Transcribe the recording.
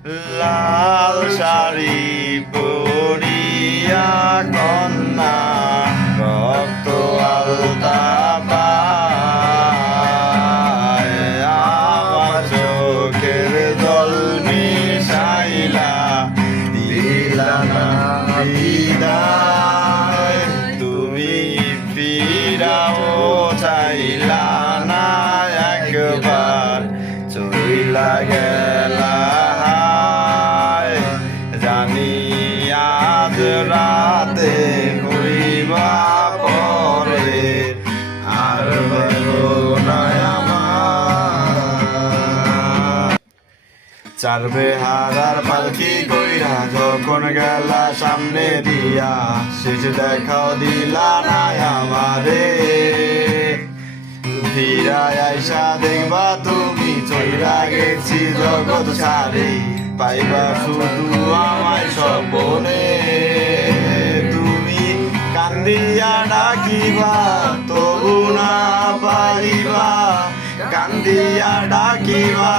লাল শাড়ি পরিয়া কন্যা রক্ত আলতা পায় আমার চোখের জল মিশাইলা দিলা না বিদায় তুমি ফিরাও চাইলা না একবার চইলা গেলা জানি আজ রাতে হইবা পরে আর হইবো না আমার চারবে হারার পালকি কইরা যখন গেলা সামনে দিয়া শেষ দেখাও দিলা না আমারে ফিরায় আইসা দেখবা তুমি চইলা গেছি জগৎ ছাড়ে পাইবা শুধু আমায় স্বপনে তুমি কান্দিয়া ডাকিবা তবু না পারিবা কান্দিয়া ডাকিবা